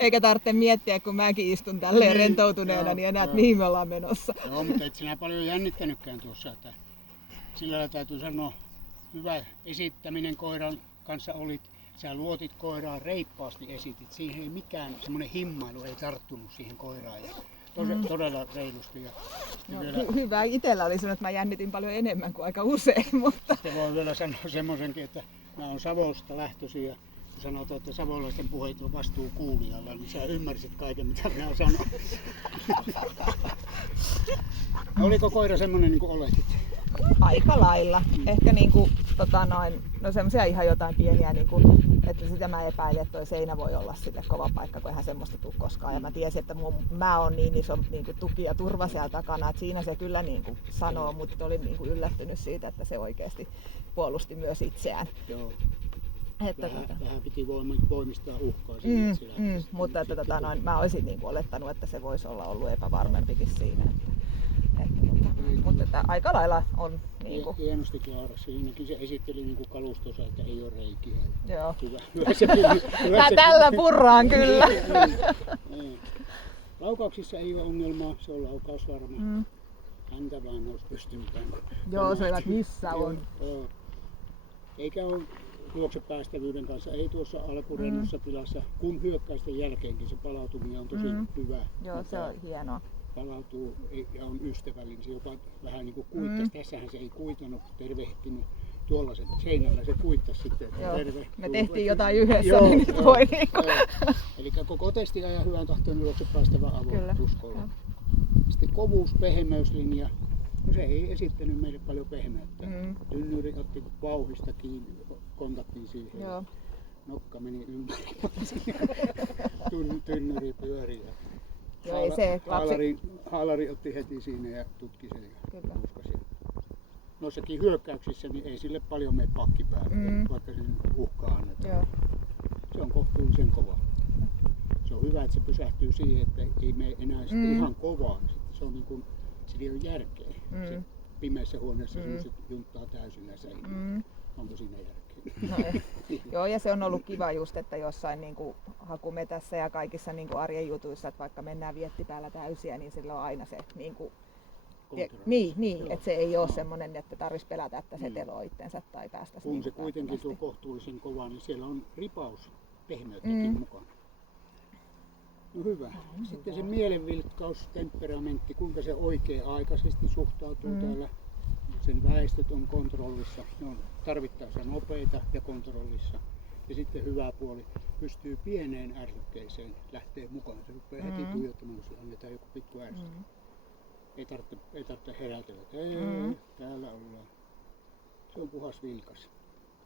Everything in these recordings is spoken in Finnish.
Eikä tarvitse miettiä, kun mäkin istun tälleen rentoutuneena, niin enää, että mihin me ollaan menossa. Joo, mutta et sinä paljon jännittänytkään tuossa. Että sillä lailla täytyy sanoa, hyvä esittäminen koiran kanssa olit. Sä luotit koiraan reippaasti esitit. Siihen ei mikään semmoinen himmailu ei tarttunut siihen koiraan. Ja todella reilusti. Ja vielä... Hyvä. Itellä oli sanonut, että mä jännitin paljon enemmän kuin aika usein. Mutta... Se voi vielä sanoa semmoisenkin, että mä oon Savosta lähtöisin ja sanotaan, että savolaisten puheet on vastuu kuulijalla, niin sä ymmärsit kaiken mitä minä sanon. Oliko koira semmoinen niin kuin oletit? Aika lailla. Ehkä niinku, no semmoisia ihan jotain pieniä, niinku, että sitä mä epäilin, että toi seinä voi olla sille kova paikka, kun eihän semmoista tule koskaan. Ja mä tiesin, että mä oon niin iso niinku, tuki ja turva siellä takana, että siinä se kyllä niinku, sanoo, mutta olin niinku, yllättynyt siitä, että se oikeasti puolusti myös itseään. Joo. Että vähän piti voimistaa uhkaa siinä. Mutta että, mä olisin niinku, olettanut, että se voisi olla ollut epävarmempikin siinä. Mutta että aika lailla on niinku... Hienosti Klaara, siinäkin se esitteli niinku kalustonsa, että ei ole reikiä. Joo. Hyvä tällä purraan kyllä. Laukauksissa ei ole ongelmaa, se on laukausvarma. Häntä vaan olisi pystynyt. Joo, se missä on. Eikä ole juoksepäästävyyden kanssa, ei tuossa alkurennossa tilassa, kun hyökkäisten jälkeenkin se palautuminen on tosi hyvä. Joo, se on hienoa. Palautuu ja on ystävällinen, se jopa vähän niin kuin kuittasi. Tässähän se ei kuitannut, tervehtinyt. Tuolla se seinällä se kuittasi sitten, että terve. Me tehtiin jotain yhdessä, niin nyt voi niinku. Eli koko testiajan hyvän tahtoinen juoksepäästävä avustuskolla. Sitten kovuus, pehmeyslinja. No se ei esittänyt meille paljon pehmeyttä. Tynnyri otti vauhdista kiinni, kontaktiin siihen. Joo. Nokka meni ympäri. Tynnyri pyöri. Joo, ei se haalari otti heti siinä ja tutki sen ja uskasi. Noissakin hyökkäyksissä niin ei sille paljon mene pakki päälle, vaikka sen uhkaa annetaan. Se on kohtuullisen kova. Se on hyvä, että se pysähtyy siihen, että ei mene enää ihan kovaan. Se on niin kuin, sillä ei ole järkeä. Se pimeässä huoneessa se junttaa täysillä seinään. Onko siinä järkeä? No, joo, ja se on ollut kiva just, että jossain niin kuin hakumetässä ja kaikissa niin kuin arjen jutuissa, että vaikka mennään viettipäällä täysiä, niin sillä on aina se niin kuin, että se ei ole semmoinen, että tarvitsisi pelätä, että se teloo itsensä tai päästä kun se kuitenkin tuo kohtuullisen kova, niin siellä on ripaus pehmeyttäkin mukana. No hyvä. Sitten se mielenvilkkaus, temperamentti, kuinka se oikea-aikaisesti suhtautuu täällä. Sen väestöt on kontrollissa, ne on tarvittaessa nopeita ja kontrollissa. Ja sitten hyvä puoli, pystyy pieneen ärsykkeeseen lähtee mukaan. Se rupeaa heti tuijottamaan, kun annetaan joku pikku ärsyke. Ei tarvitse herätellä, että täällä ollaan. Se on puhas vilkas.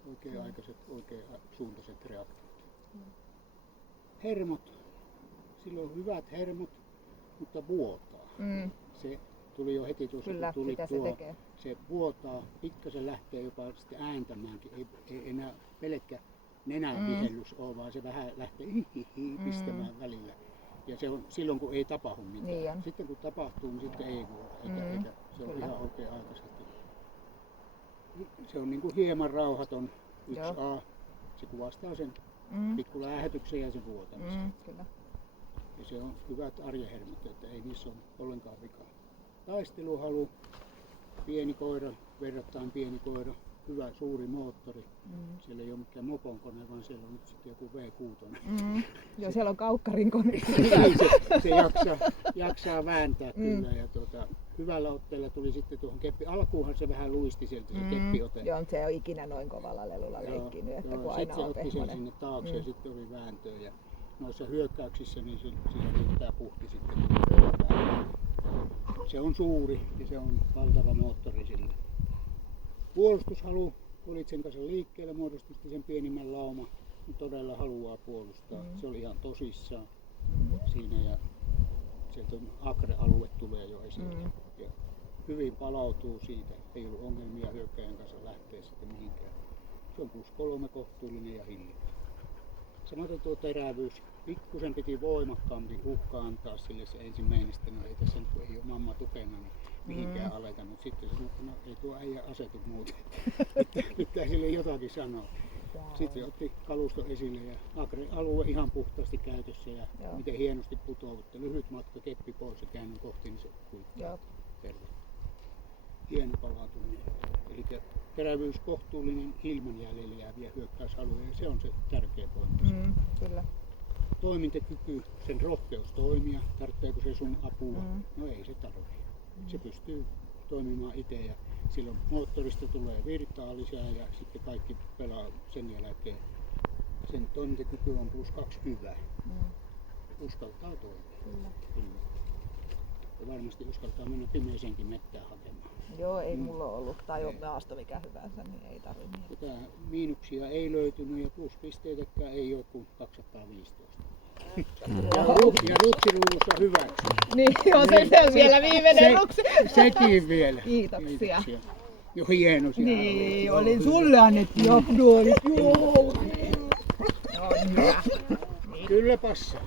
Oikea-aikaiset, oikeasuuntaiset reaktiot. Hermot. Sillä on hyvät hermot, mutta vuotaa. Se tuli jo heti tuossa, kyllä, kun tuli tuo. Se vuotaa, pikkasen lähtee jopa sitten ääntämäänkin. Ei enää pelkkä nenänvihellys ole, vaan se vähän lähtee pistämään välillä. Ja se on silloin, kun ei tapahdu mitään. Niin sitten kun tapahtuu, niin sitten ei vuoda. Eikä se on ihan oikea-aikaisesti. Se on niin kuin hieman rauhaton 1A. Se kuvastaa sen pikkulähetyksen ja sen vuotamisen. Ja se on hyvät arjenhermot, että ei niissä ole ollenkaan vikaa. Taisteluhalu, pieni koira, verrattain pieni koira, hyvä suuri moottori. Siellä ei ole mikään moponkone, vaan siellä on nyt sitten joku V6. Joo, siellä on kaukkarin kone. se jaksaa vääntää kyllä. Ja hyvällä otteella tuli sitten tuohon keppi. Alkuunhan se vähän luisti sieltä se keppiote. Joo, se ei ole ikinä noin kovalla lelulla leikkinyt, että kun aina se on otti sen sinne taakse ja sitten oli vääntöä. Ja noissa hyökkäyksissä niin siinä riittää puhti sitten. Se on suuri ja se on valtava moottori sille. Puolustushalu, olit sen kanssa liikkeellä, muodostitte sen pienimmän lauma, todella haluaa puolustaa. Se oli ihan tosissaan siinä ja sieltä akre-alue tulee jo esille. Ja hyvin palautuu siitä, ei ollut ongelmia hyökkäjän kanssa lähteä sitten mihinkään. Se on +3 kohtuullinen ja hillitty. Samaten tuo terävyys, pikkusen piti voimakkaammin uhka antaa sille se ensimmäinen, sitten no ei tässä nyt kun ei ole mamma tukena, niin mihinkään aleta, mutta sitten se sanoi, että no ei tuo äijä asetu muuten, pitää sille jotakin sanoa. Sitten se otti kaluston esille ja alue ihan puhtaasti käytössä ja Joo. miten hienosti putoavutte. Lyhyt matka, keppi pois ja käännön kohti, niin se kuittaa. Joo. Terve. Hieno palautuminen. Eli terävyys kohtuullinen ilman jäljelle jääviä hyökkäysalueita, ja se on se tärkeä pointti. Kyllä. Toimintakyky, sen rohkeus toimia, tarvitseeko se sun apua? No ei se tarvitse. Se pystyy toimimaan itse ja silloin moottorista tulee virtaa lisää ja sitten kaikki pelaa sen jälkeen. Sen toimintakyky on +2 hyvä. Uskaltaa toimia. Kyllä. Ja varmasti uskaltaa mennä pimeeseenkin mettään hakemaan. Joo, ei mulla ollut, tai on maasto mikä hyvänsä, niin ei tarvitse. Miinuksia ei löytynyt ja pluspisteetäkään ei ole kuin 215. Ja ruksiruudussa hyväksi. Niin, joo, se on vielä viimeinen ruksi. Sekin vielä. Kiitoksia. Jo hieno siellä. Niin, oli sulle annettu johdoit. Joo. Hyvä. Kyllä passaa.